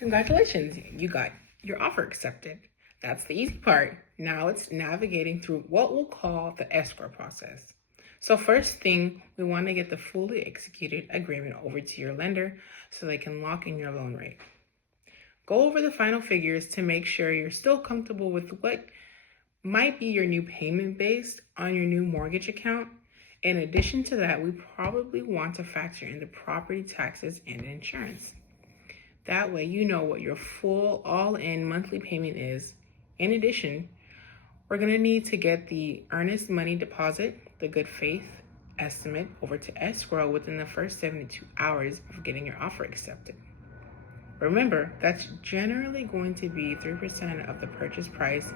Congratulations, you got your offer accepted. That's the easy part. Now it's navigating through what we'll call the escrow process. So first thing, we want to get the fully executed agreement over to your lender so they can lock in your loan rate. Go over the final figures to make sure you're still comfortable with what might be your new payment based on your new mortgage account. In addition to that, we probably want to factor in the property taxes and insurance. That way you know what your full all-in monthly payment is. In addition, we're going to need to get the earnest money deposit, the good faith estimate, over to escrow within the first 72 hours of getting your offer accepted. Remember, that's generally going to be 3% of the purchase price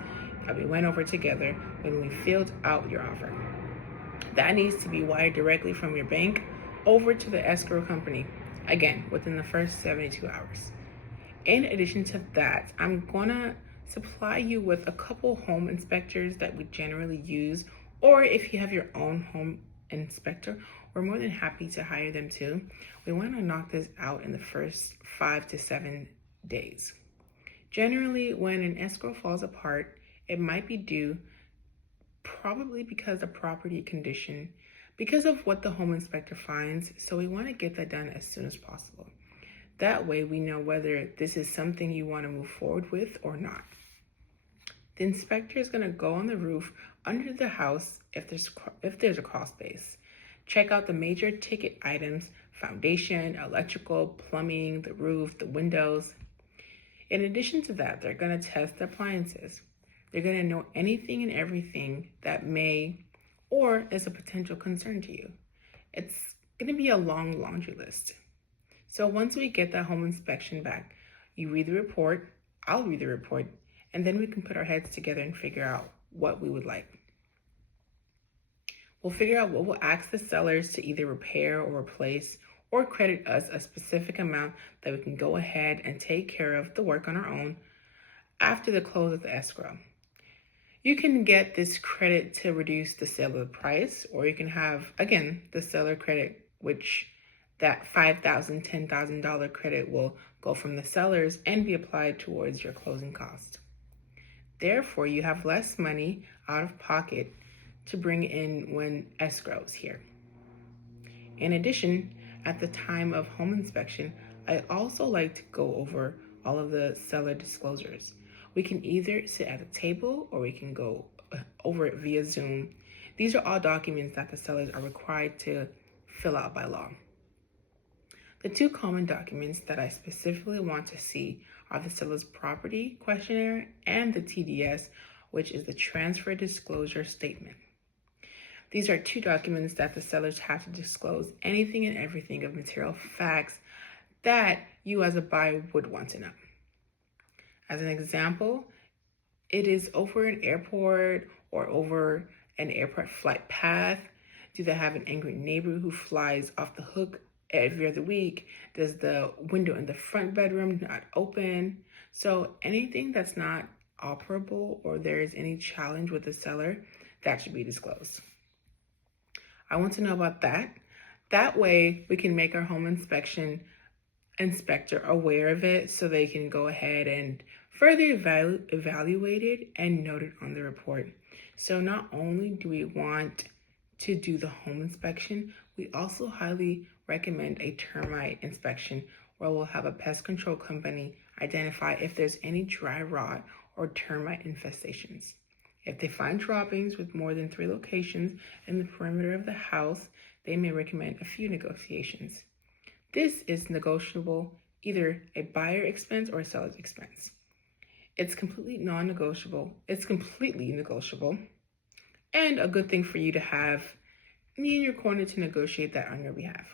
that we went over together when we filled out your offer. That needs to be wired directly from your bank over to the escrow company, again, within the first 72 hours. In addition to that, I'm gonna supply you with a couple home inspectors that we generally use, or if you have your own home inspector, we're more than happy to hire them too. We wanna knock this out in the first 5 to 7 days. Generally, when an escrow falls apart, it might be due probably because of property condition, because of what the home inspector finds, so we wanna get that done as soon as possible. That way we know whether this is something you want to move forward with or not. The inspector is going to go on the roof under the house if there's a crawl space. Check out the major ticket items: foundation, electrical, plumbing, the roof, the windows. In addition to that, they're going to test the appliances. They're going to know anything and everything that may or is a potential concern to you. It's going to be a long laundry list. So once we get that home inspection back, you read the report, I'll read the report, and then we can put our heads together and figure out what we would like. We'll figure out what will ask the sellers to either repair or replace or credit us a specific amount that we can go ahead and take care of the work on our own after the close of the escrow. You can get this credit to reduce the sale of the price, or you can have, again, the seller credit, which that $5,000, $10,000 credit will go from the sellers and be applied towards your closing cost. Therefore, you have less money out of pocket to bring in when escrow is here. In addition, at the time of home inspection, I also like to go over all of the seller disclosures. We can either sit at the table or we can go over it via Zoom. These are all documents that the sellers are required to fill out by law. The two common documents that I specifically want to see are the seller's property questionnaire and the TDS, which is the transfer disclosure statement. These are two documents that the sellers have to disclose anything and everything of material facts that you as a buyer would want to know. As an example, it is over an airport or over an airport flight path. Do they have an angry neighbor who flies off the hook every other week? Does the window in the front bedroom not open? So anything that's not operable or there is any challenge with the seller, that should be disclosed. I want to know about that. That way we can make our home inspector aware of it so they can go ahead and further evaluate it and note it on the report. So not only do we want to do the home inspection, we also highly recommend a termite inspection where we'll have a pest control company identify if there's any dry rot or termite infestations. If they find droppings with more than 3 locations in the perimeter of the house, they may recommend a few negotiations. This is negotiable, either a buyer expense or a seller's expense. It's completely negotiable, and a good thing for you to have me in your corner to negotiate that on your behalf.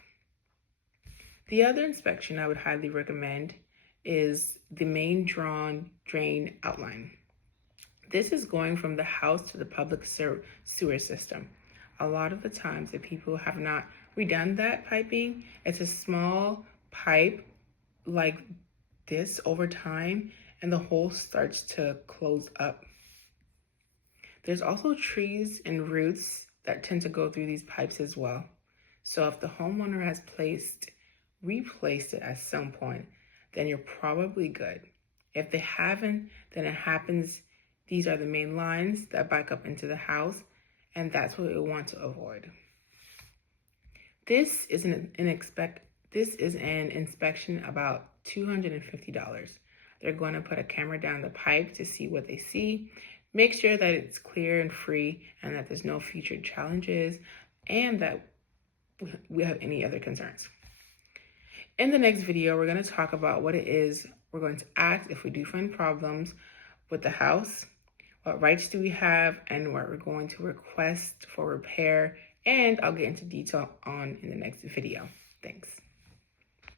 The other inspection I would highly recommend is the main drain outline. This is going from the house to the public sewer system. A lot of the times, if people have not redone that piping, it's a small pipe like this over time, and the hole starts to close up. There's also trees and roots that tend to go through these pipes as well. So if the homeowner has replaced it at some point, then you're probably good. If they haven't, then it happens. These are the main lines that back up into the house, and that's what we want to avoid. This is an inspection about $250. They're going to put a camera down the pipe to see what they see, make sure that it's clear and free and that there's no future challenges and that we have any other concerns. In the next video, we're going to talk about what it is we're going to ask if we do find problems with the house, what rights do we have, and what we're going to request for repair. And I'll get into detail on in the next video. Thanks.